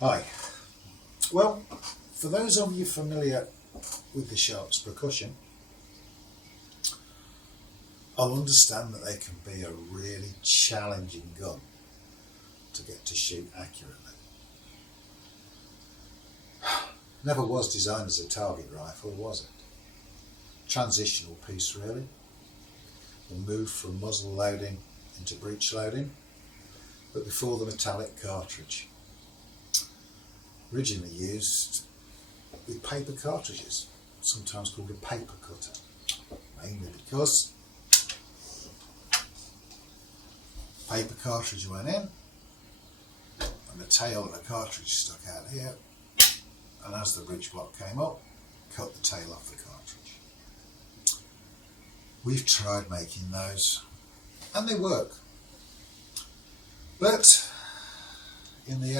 Hi. Well, for those of you familiar with the Sharp's percussion, I'll understand that they can be a really challenging gun to get to shoot accurately. Never was designed as a target rifle, was it? Transitional piece really. The move from muzzle loading into breech loading, but before the metallic cartridge. Originally used with paper cartridges, sometimes called a paper cutter, mainly because paper cartridge went in and the tail of the cartridge stuck out here, and as the breech block came up, cut the tail off the cartridge. We've tried making those and they work, but in the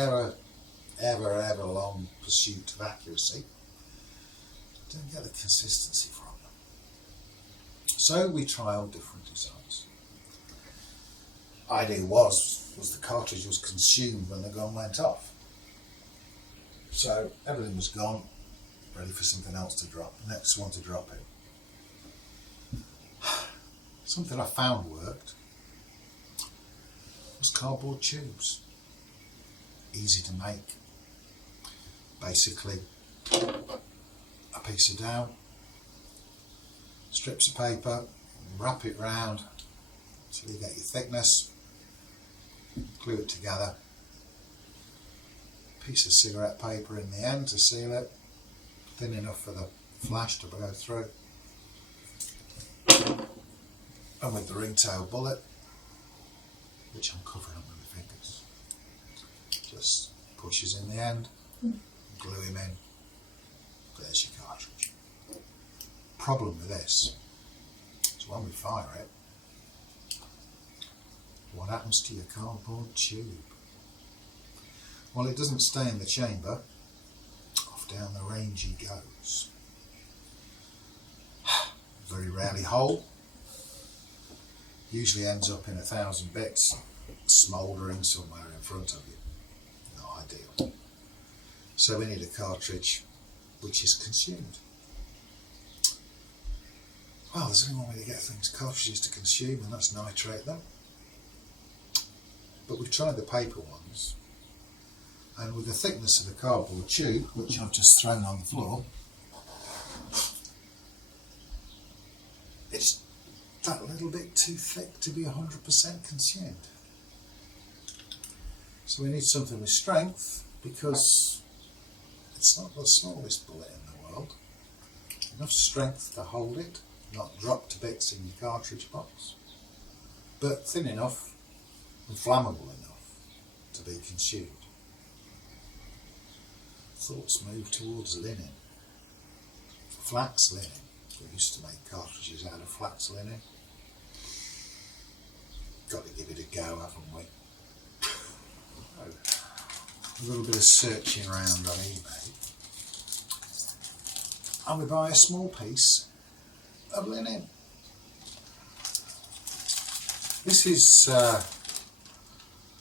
ever long pursuit of accuracy, don't get the consistency from them. So we trialled different designs. Idea was the cartridge was consumed when the gun went off. So everything was gone, ready for something else to drop, the next one to drop in. Something I found worked was cardboard tubes. Easy to make. Basically, a piece of down, strips of paper, wrap it round until you get your thickness, glue it together, piece of cigarette paper in the end to seal it, thin enough for the flash to go through, and with the ringtail bullet, which I'm covering up with my fingers, just pushes in the end, glue him in, there's your cartridge. Problem with this is when we fire it, what happens to your cardboard tube? Well, it doesn't stay in the chamber, off down the range he goes. Very rarely whole, usually ends up in 1,000 bits, smouldering somewhere in front of you. Not ideal. So we need a cartridge which is consumed. Well, there's only one way to get cartridges to consume, and that's nitrate them. But we've tried the paper ones, and with the thickness of the cardboard tube, which I've just thrown on the floor, it's that little bit too thick to be 100% consumed. So we need something with strength, because it's not the smallest bullet in the world. Enough strength to hold it, not drop to bits in your cartridge box, but thin enough and flammable enough to be consumed. Thoughts move towards linen. Flax linen. We used to make cartridges out of flax linen. Got to give it a go, haven't we? A little bit of searching around on eBay, and we buy a small piece of linen. This is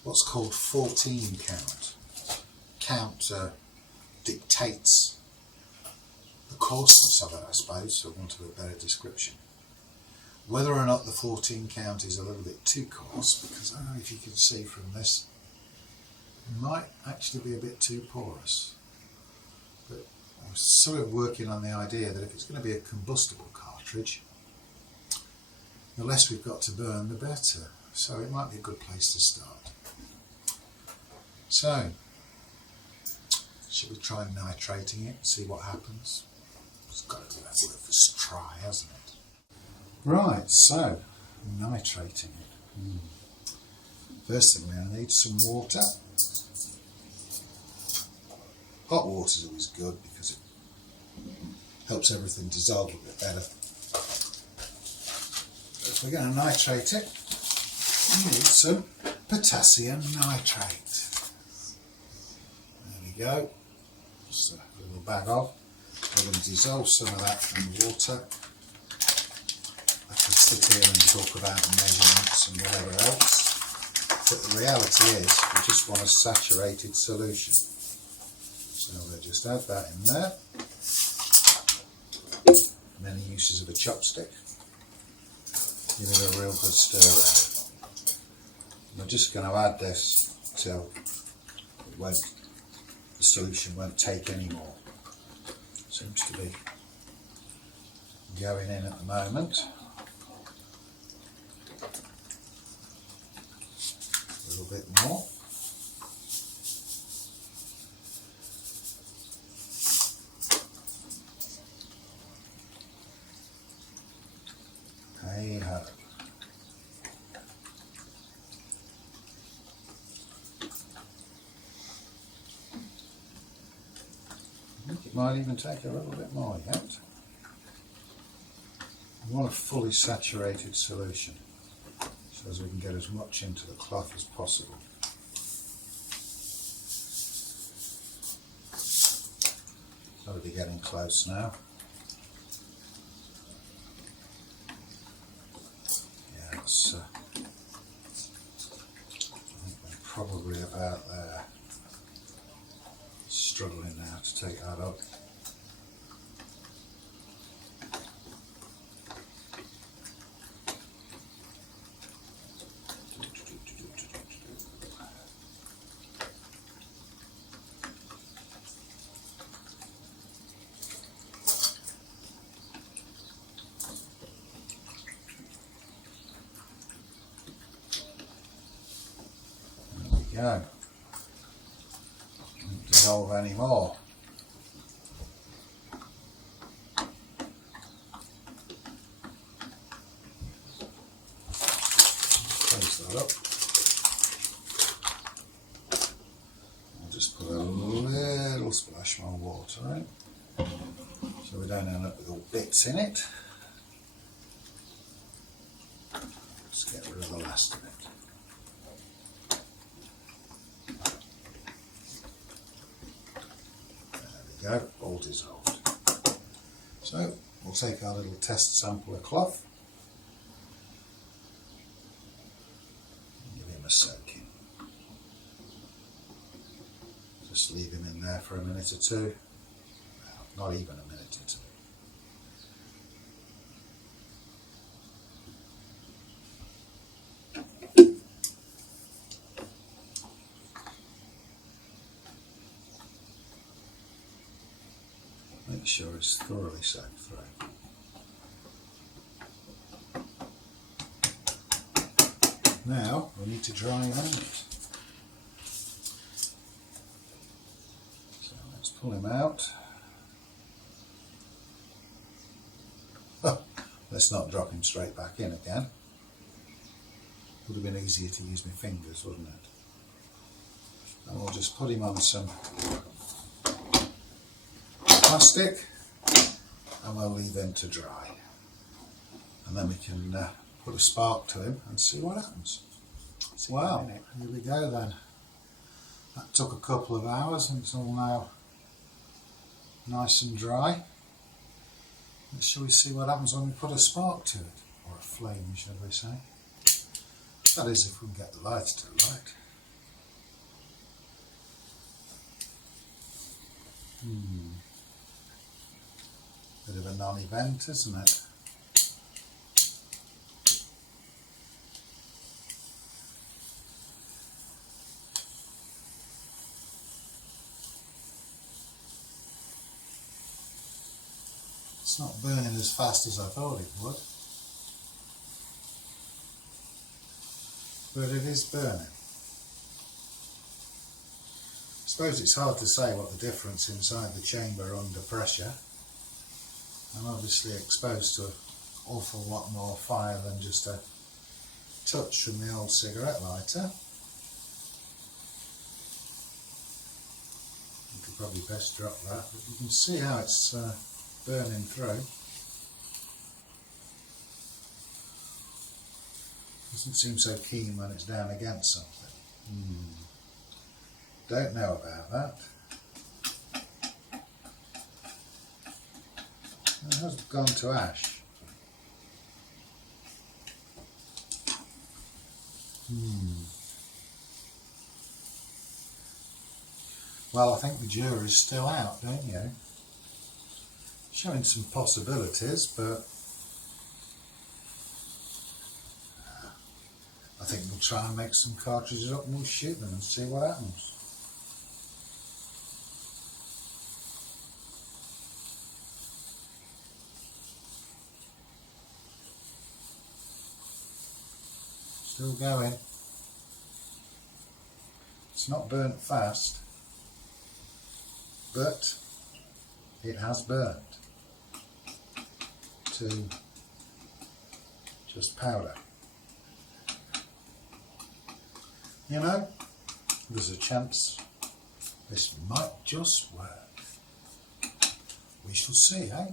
what's called 14 count. Count dictates the coarseness of it, I suppose, for want of a better description. Whether or not the 14 count is a little bit too coarse, because I don't know if you can see from this, it might actually be a bit too porous. But I'm sort of working on the idea that if it's going to be a combustible cartridge, the less we've got to burn, the better. So it might be a good place to start. So, should we try nitrating it, see what happens? It's got to be worth a try, hasn't it? Right, so, nitrating it. First thing we're going to need some water. Hot water is always good because it helps everything dissolve a bit better. If we're going to nitrate it, we need some potassium nitrate. There we go. Just a little bag of. We're going to dissolve some of that in the water. I could sit here and talk about measurements and whatever else, but the reality is we just want a saturated solution. just add that in there. Many uses of a chopstick. Give it a real good stir around. We're just going to add this till the solution won't take any more. Seems to be going in at the moment. A little bit more. Hey ho. I think it might even take a little bit more yet. We want a fully saturated solution so as we can get as much into the cloth as possible. That'll be getting close now. Yeah, it's I think we're probably about there. Struggling now to take that up. There we go. Don't dissolve any more. Close that up. I'll just put a little splash more water in so we don't end up with all bits in it. Just get rid of the last of it. Go, all dissolved. So we'll take our little test sample of cloth and give him a soak in. Just leave him in there for a minute or two. Well, not even a minute or two. Make sure it's thoroughly soaked through. Now we need to dry him out. So let's pull him out. Let's not drop him straight back in again. Would have been easier to use my fingers, wouldn't it? And we'll just put him on some plastic and we'll leave him to dry, and then we can put a spark to him and see what happens. Well, here we go then. That took a couple of hours and it's all now nice and dry. Shall we see what happens when we put a spark to it, or a flame shall we say. That is if we can get the lights to light. Bit of a non-event, isn't it? It's not burning as fast as I thought it would, but it is burning. I suppose it's hard to say what the difference inside the chamber under pressure. I'm obviously exposed to an awful lot more fire than just a touch from the old cigarette lighter. You could probably best drop that, but you can see how it's burning through. Doesn't seem so keen when it's down against something. Don't know about that. It has gone to ash. Well, I think the jury's still out, don't you? Showing some possibilities, but I think we'll try and make some cartridges up and we'll shoot them and see what happens. Still going. It's not burnt fast, but it has burnt to just powder. You know, there's a chance this might just work. We shall see, eh?